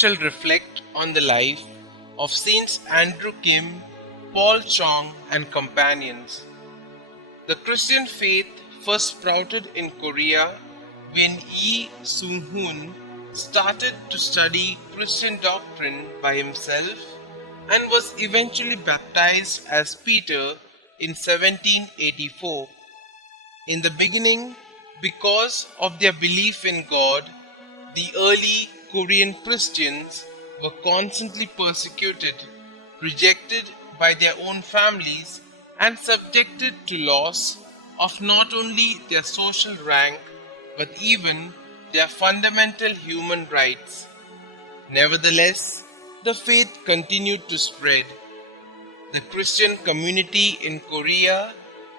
shall reflect on the life of Saints Andrew Kim, Paul Chong and companions. The Christian faith first sprouted in Korea when Yi Sung-hoon started to study Christian doctrine by himself and was eventually baptized as Peter in 1784. In the beginning, because of their belief in God, the early Korean Christians were constantly persecuted, rejected by their own families, and subjected to loss of not only their social rank but even their fundamental human rights. Nevertheless, the faith continued to spread. The Christian community in Korea,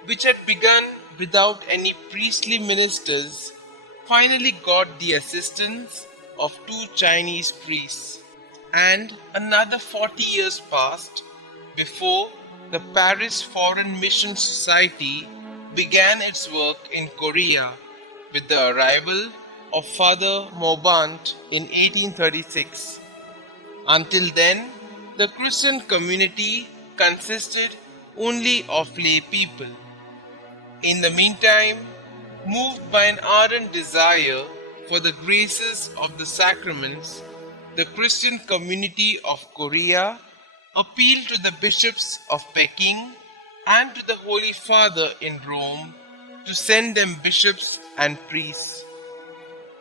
which had begun without any priestly ministers, finally got the assistance of 2 Chinese priests, and another 40 years passed before the Paris Foreign Mission Society began its work in Korea with the arrival of Father Maubant in 1836. Until then, the Christian community consisted only of lay people. In the meantime, moved by an ardent desire for the graces of the sacraments, the Christian community of Korea appealed to the bishops of Peking and to the Holy Father in Rome to send them bishops and priests.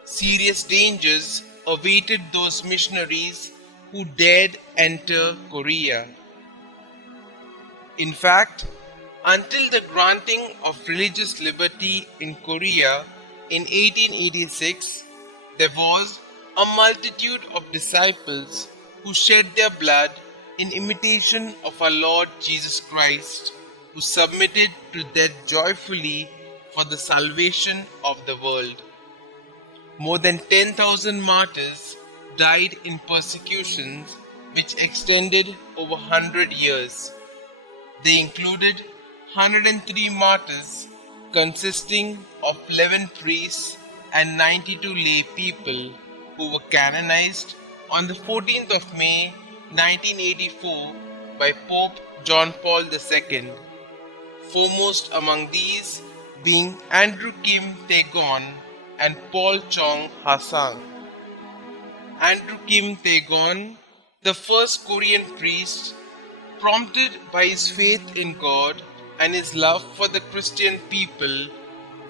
Serious dangers awaited those missionaries who dared enter Korea. In fact, until the granting of religious liberty in Korea in 1886, there was a multitude of disciples who shed their blood in imitation of our Lord Jesus Christ, who submitted to death joyfully for the salvation of the world. More than 10,000 martyrs died in persecutions which extended over 100 years. They included 103 martyrs consisting of 11 priests and 92 lay people who were canonized on the 14th of May 1984 by Pope John Paul II, foremost among these being Andrew Kim Taegon and Paul Chong Ha-sang. Andrew Kim Taegon, the first Korean priest, prompted by his faith in God and his love for the Christian people,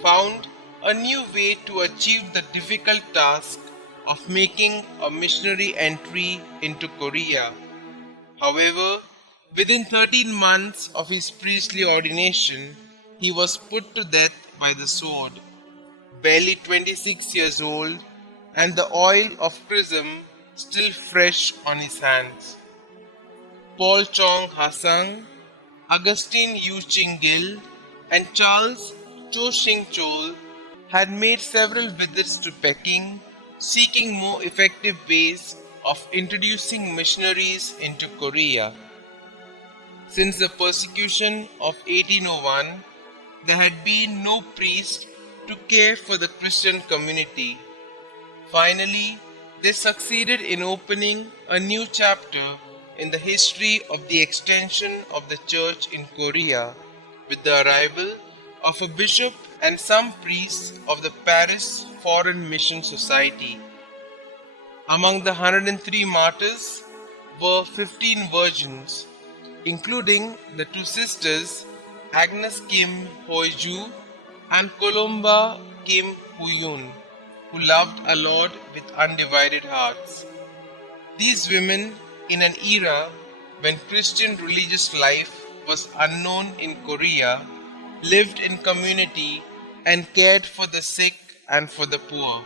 found a new way to achieve the difficult task of making a missionary entry into Korea. However, within 13 months of his priestly ordination, he was put to death by the sword. Barely 26 years old, and the oil of chrism still fresh on his hands. Paul Chong Ha-sang, Augustine Yu Ching-gil, and Charles Cho Shing-chol had made several visits to Peking, seeking more effective ways of introducing missionaries into Korea. Since the persecution of 1801, there had been no priest to care for the Christian community. Finally, they succeeded in opening a new chapter in the history of the extension of the church in Korea with the arrival of a bishop and some priests of the Paris Foreign Mission Society. Among the 103 martyrs were 15 virgins, including the 2 sisters Agnes Kim Hoi-ju and Columba Kim Hu-yun, who loved our Lord with undivided hearts. These women, in an era when Christian religious life was unknown in Korea, lived in community and cared for the sick and for the poor.